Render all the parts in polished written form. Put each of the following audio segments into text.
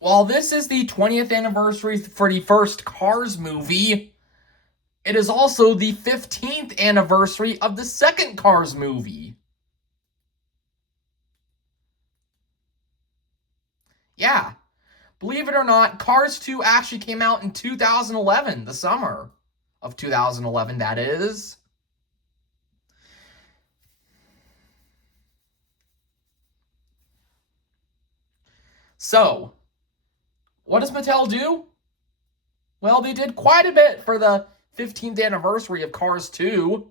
While this is the 20th anniversary for the first Cars movie, it is also the 15th anniversary of the second Cars movie. Yeah, believe it or not, Cars 2 actually came out in 2011, the summer of 2011, that is. So, what does Mattel do? Well, they did quite a bit for the 15th anniversary of Cars 2,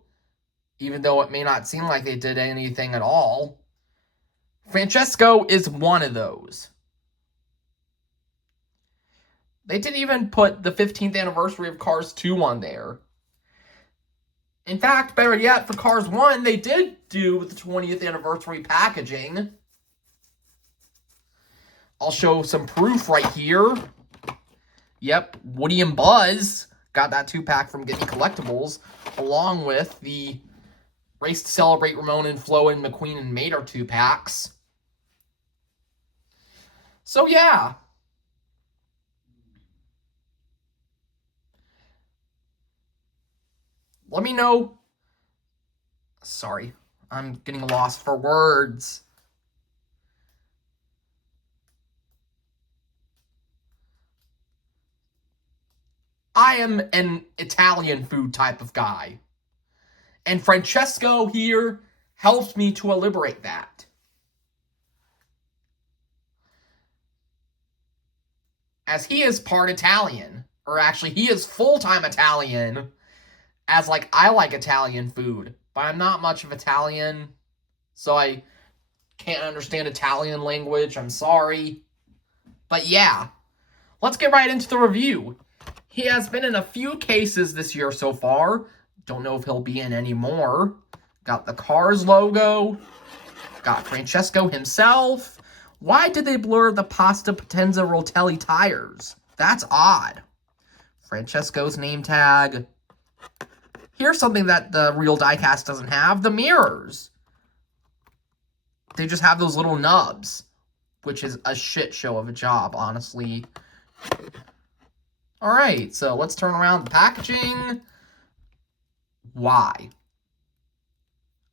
even though it may not seem like they did anything at all. Francesco is one of those. They didn't even put the 15th anniversary of Cars 2 on there. In fact, better yet, for Cars 1, they did do the 20th anniversary packaging. I'll show some proof right here. Yep, Woody and Buzz got that 2-pack from Getty Collectibles, along with the Race to Celebrate Ramon and Flo and McQueen and Mater 2-packs. So yeah. Let me know. Sorry, I'm getting lost for words. I am an Italian food type of guy. And Francesco here helps me to liberate that. As he is part Italian. Or actually, he is full-time Italian. As, like, I like Italian food. But I'm not much of Italian. So I can't understand Italian language. I'm sorry. But yeah. Let's get right into the review. He has been in a few cases this year so far. Don't know if he'll be in any more. Got the Cars logo. Got Francesco himself. Why did they blur the Pasta Potenza Rotelli tires? That's odd. Francesco's name tag. Here's something that the real diecast doesn't have. The mirrors. They just have those little nubs. Which is a shit show of a job, honestly. Alright, so let's turn around the packaging. Why?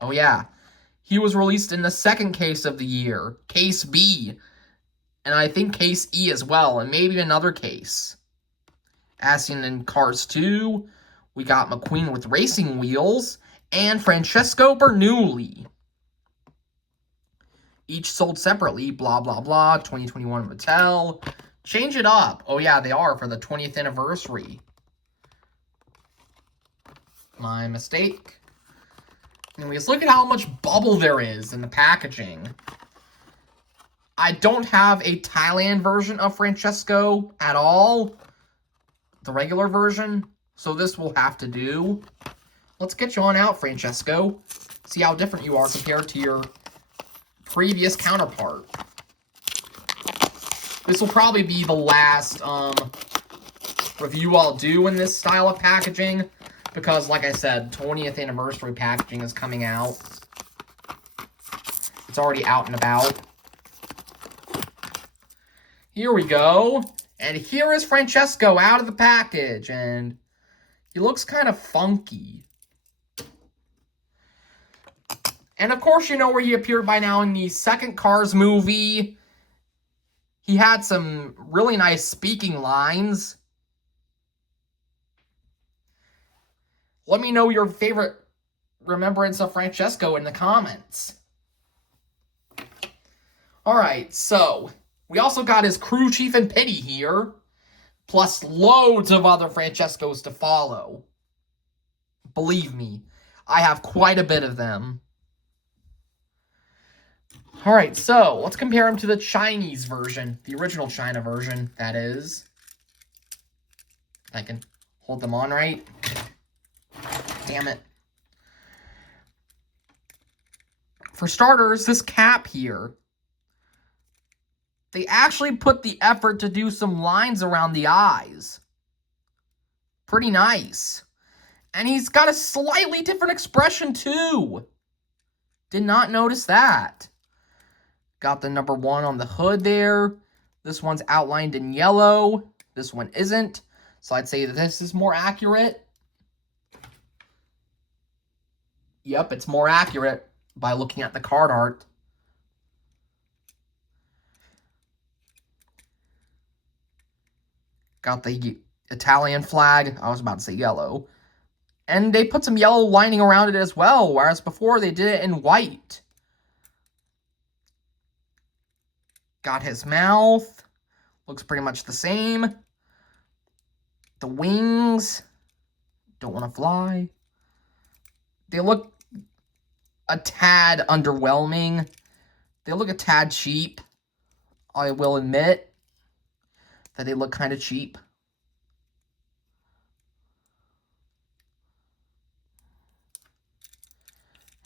Oh yeah, he was released in the second case of the year, Case B, and I think Case E as well, and maybe another case. As seen in Cars 2, we got McQueen with racing wheels, and Francesco Bernoulli. Each sold separately, blah blah blah, 2021 Mattel. Change it up. Oh yeah, they are for the 20th anniversary. My mistake. Anyways, look at how much bubble there is in the packaging. I don't have a Thailand version of Francesco at all. The regular version. So this will have to do. Let's get you on out, Francesco. See how different you are compared to your previous counterpart. This will probably be the last review I'll do in this style of packaging. Because, like I said, 20th anniversary packaging is coming out. It's already out and about. Here we go. And here is Francesco out of the package. And he looks kind of funky. And, of course, you know where he appeared by now in the second Cars movie. He had some really nice speaking lines. Let me know your favorite remembrance of Francesco in the comments. Alright, so we also got his crew chief and pity here, plus loads of other Francescos to follow. Believe me, I have quite a bit of them. Alright, so let's compare him to the Chinese version, the original China version, that is. I can hold them on right. Damn it. For starters, this cap here. They actually put the effort to do some lines around the eyes. Pretty nice. And he's got a slightly different expression too. Did not notice that. Got the number 1 on the hood there. This one's outlined in yellow. This one isn't. So I'd say that this is more accurate. Yep, it's more accurate by looking at the card art. Got the Italian flag. I was about to say yellow. And they put some yellow lining around it as well, whereas before they did it in white. Got his mouth. Looks pretty much the same. The wings. Don't want to fly. They look a tad underwhelming. They look a tad cheap. I will admit that they look kind of cheap.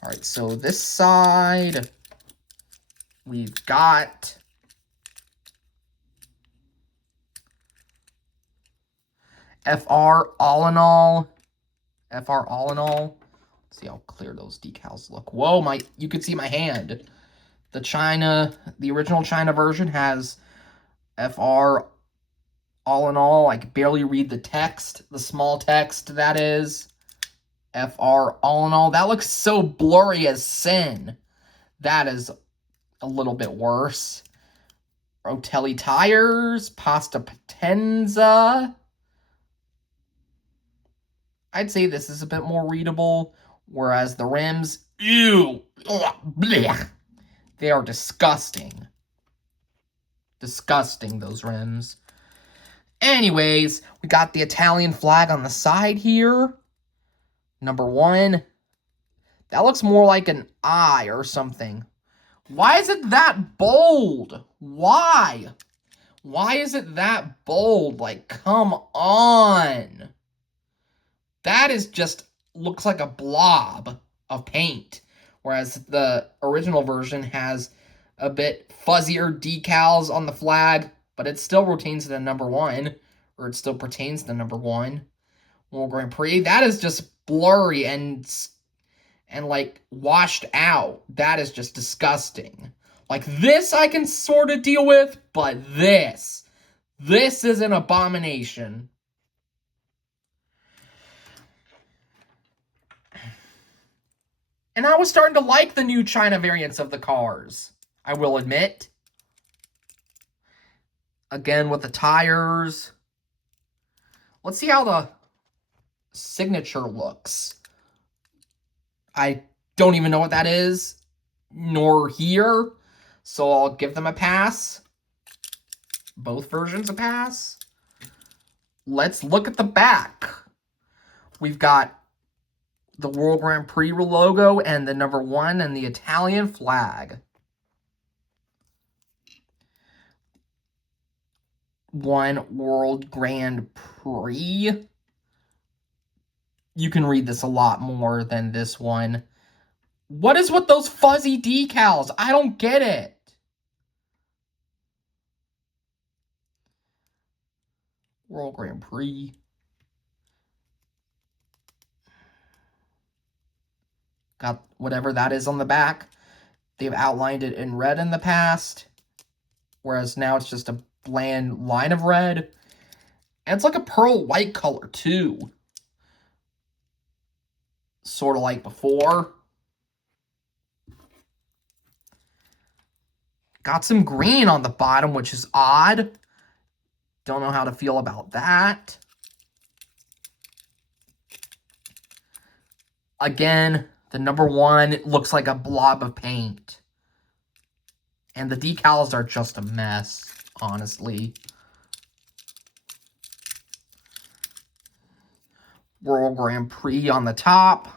All right, so this side, we've got FR all in all. FR all in all. Let's see how clear those decals look. Whoa, you could see my hand. The original China version has FR all in all. I could barely read the text, the small text that is. FR all in all. That looks so blurry as sin. That is a little bit worse. Rotelli tires. Pasta Potenza. I'd say this is a bit more readable. Whereas the rims, ew. Ugh, blech. They are disgusting. Disgusting, those rims. Anyways, we got the Italian flag on the side here. Number 1. That looks more like an eye or something. Why is it that bold? Why? Why is it that bold? Like, come on. That is just looks like a blob of paint. Whereas the original version has a bit fuzzier decals on the flag, but it still retains the number 1. Or it still pertains to number 1. World Grand Prix. That is just blurry and like washed out. That is just disgusting. Like this I can sort of deal with, but this is an abomination. And I was starting to like the new China variants of the cars, I will admit. Again with the tires. Let's see how the signature looks. I don't even know what that is, nor here, so I'll give them a pass. Both versions a pass. Let's look at the back. We've got the World Grand Prix logo and the number 1 and the Italian flag. 1 World Grand Prix. You can read this a lot more than this one. What is with those fuzzy decals? I don't get it. World Grand Prix. Got whatever that is on the back. They've outlined it in red in the past. Whereas now it's just a bland line of red. And it's like a pearl white color too. Sort of like before. Got some green on the bottom, which is odd. Don't know how to feel about that. Again, the number 1 looks like a blob of paint. And the decals are just a mess, honestly. World Grand Prix on the top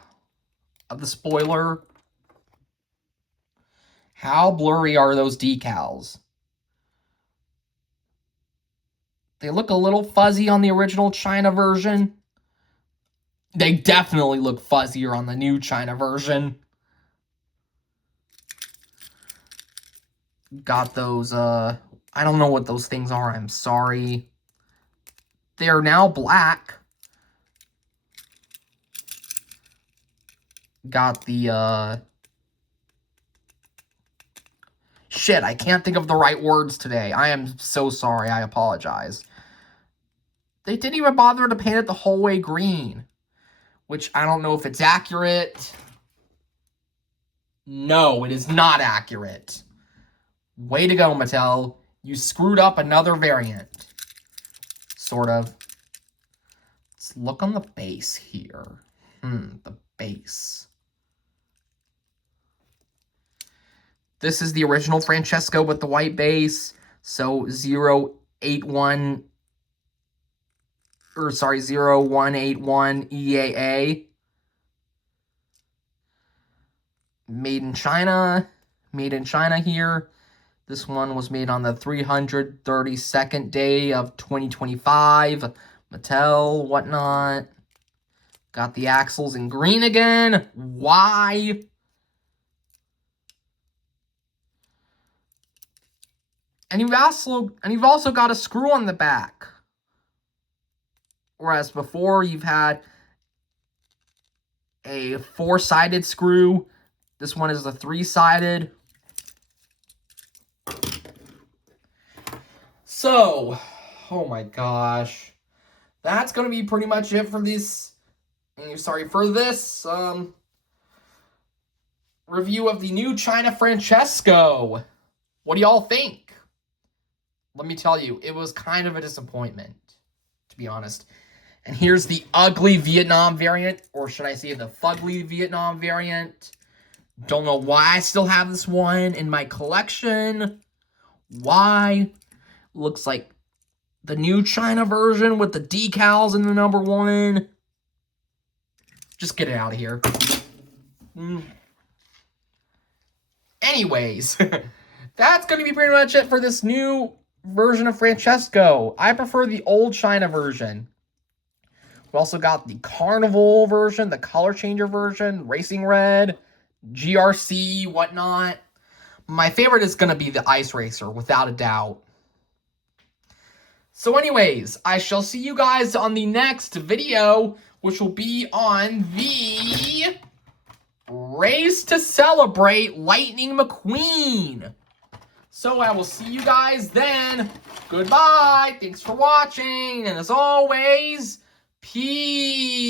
of the spoiler. How blurry are those decals? They look a little fuzzy on the original China version. They definitely look fuzzier on the new China version. Got those, I don't know what those things are, I'm sorry. They're now black. Got the, Shit, I can't think of the right words today. I am so sorry. I apologize. They didn't even bother to paint it the whole way green, which I don't know if it's accurate. No, it is not accurate. Way to go, Mattel. You screwed up another variant. Sort of. Let's look on the base here. The base. This is the original Francesco with the white base. So 081, or sorry, 0181 EAA. Made in China. Made in China here. This one was made on the 332nd day of 2025. Mattel, whatnot. Got the axles in green again. Why? And you've also got a screw on the back. Whereas before you've had a 4-sided screw. This one is a 3-sided. So, oh my gosh. That's going to be pretty much it for this. Sorry for this review of the new China Francesco. What do y'all think? Let me tell you, it was kind of a disappointment, to be honest. And here's the ugly Vietnam variant, or should I say the fugly Vietnam variant. Don't know why I still have this one in my collection. Why? Looks like the new China version with the decals in the number 1. Just get it out of here. Anyways, that's going to be pretty much it for this new version of Francesco. I prefer the old China version. We also got the Carnival version, the color changer version, Racing Red, GRC, whatnot. My favorite is going to be the Ice Racer, without a doubt. So anyways, I shall see you guys on the next video, which will be on the Race to Celebrate Lightning McQueen. So I will see you guys then. Goodbye. Thanks for watching. And as always, peace.